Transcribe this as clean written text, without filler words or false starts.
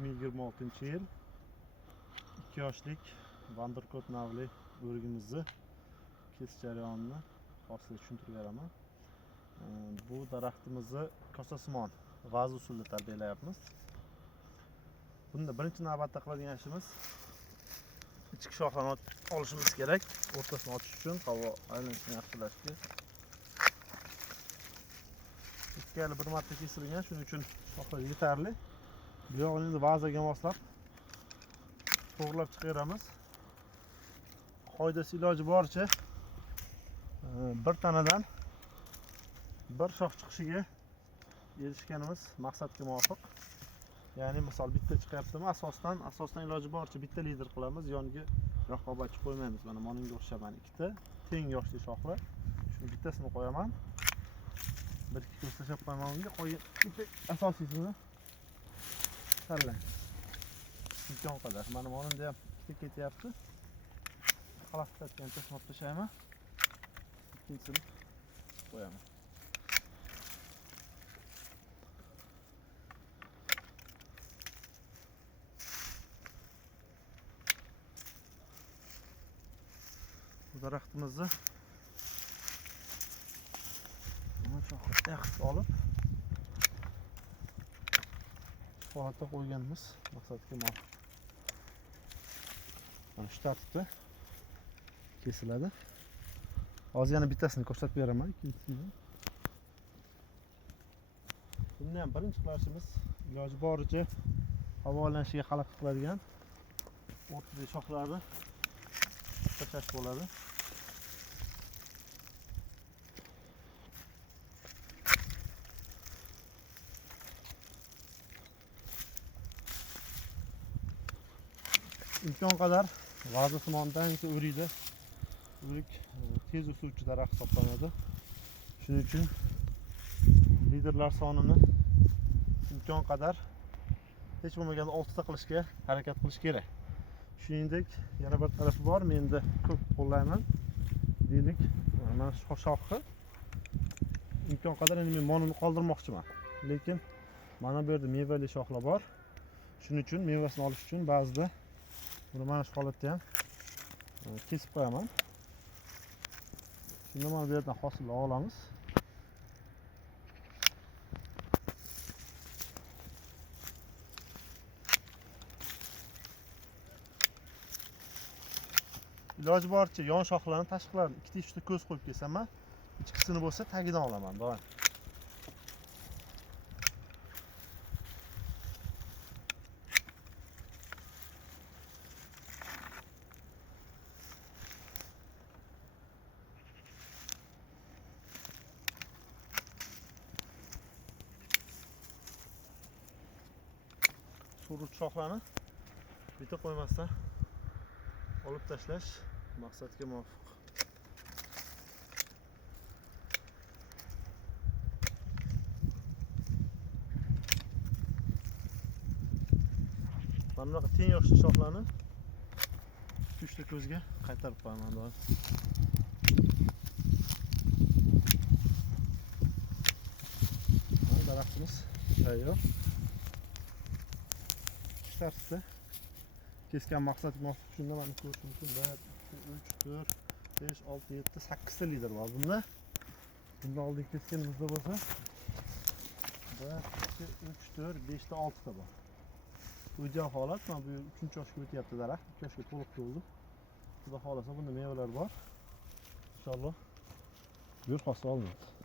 2026-yil 2 yoshlik Vanderkot navli o'rgimizni kesish jarayonini hozir tushuntirib beraman. Bu daraxtimizni kosasimon vaz usulida tarbiyalayapmiz. Bunda birinchi navbatda qiladigan ishimiz ichki shoxlarni olishimiz kerak. O'rtasini ochish uchun havo aylanishini yaxshilashga. Ikkali bir marta kesilgan, shuning uchun shoxlar yetarli. Bu yog'ini endi vazaga moslab to'g'rilab chiqaramiz. Qoidasi iloji boricha bir tanadan bir shox chiqishiga erishganimiz maqsadga muvofiq. Ya'ni misol bitta chiqyaptimi, asosdan iloji boricha bitta lider qilamiz, yoniga raqobatchi qo'ymaymiz. Mana monunga o'xshaman ikkita teng yoshli shoxlar. Shuni bittasini qo'yaman. Bir ikki ko'z tashlab qo'yaman unga. Bitta asosiysini tanlang. Imkon qadar. Mana monunda ham ikkita ketyapti. Xalaqlatgan tashlab tashlayman. Ikkinchisini qo'yaman. Bu daraxtimizni mana shoxga yaxshi olib shu holatda qo'yganmiz. Maqsadga muvofiq. Mana shu tartibda kesiladi. Hozir yana bittasini ko'rsatib beraman, ikkinchisini. Bunda ham birinchi qilishimiz iloji boricha havolanishiga xalaqit qiladigan o'rtadagi shoxlarni tashlash bo'ladi. Imkon qadar vazosimonidan o'rikda o'rik tez o'suvchi daraxt hisoblanadi. Shuning uchun liderlar sonini imkon qadar hech bo'lmaganda 6 ta qilishga harakat qilish kerak. Shuningdek, yana bir tarafi bor. Menda ko'p qo'llayman. Deylik, mana shu shoxni imkon qadar endi men monini qoldirmoqchiman. Lekin mana bu yerda mevali shoxlar bor. Shuning uchun mevasini olish uchun ba'zida buni mana shu holatda ham kesib qo'yaman. Shunda mana bu yerdan hosil olamiz. Iloji boricha yon shoxlarni, tashqilarini 2-3 ta ko'z qo'yib kesaman. Ichkisini bo'lsa tagidan olaman doim. Suruvchi shoxlarni bitta qo'ymasdan olib tashlash maqsadga muvofiq. Mana bunaqa teng yoshli shoxlarni 2-3 ta ko'zga qaytarib qo'yaman doim. Mana daraxtimiz tayyor. Shu tartibda kesgan maqsadga muvofiq shunda mana ko'rish mumkin. 1 2 3 4 5 6 7 8 ta lider bor bunda. Bunda oldin kesganimizda bo'lsa 1 2 3 4 5 ta 6 ta bor. Bu ideal holat. Mana bu 3-yoshga o'tyapti daraxt. 2 yoshga to'liq to'ldi. Xudo xolasa bunda mevalar bor. Inshaalloh bir hosil olamiz.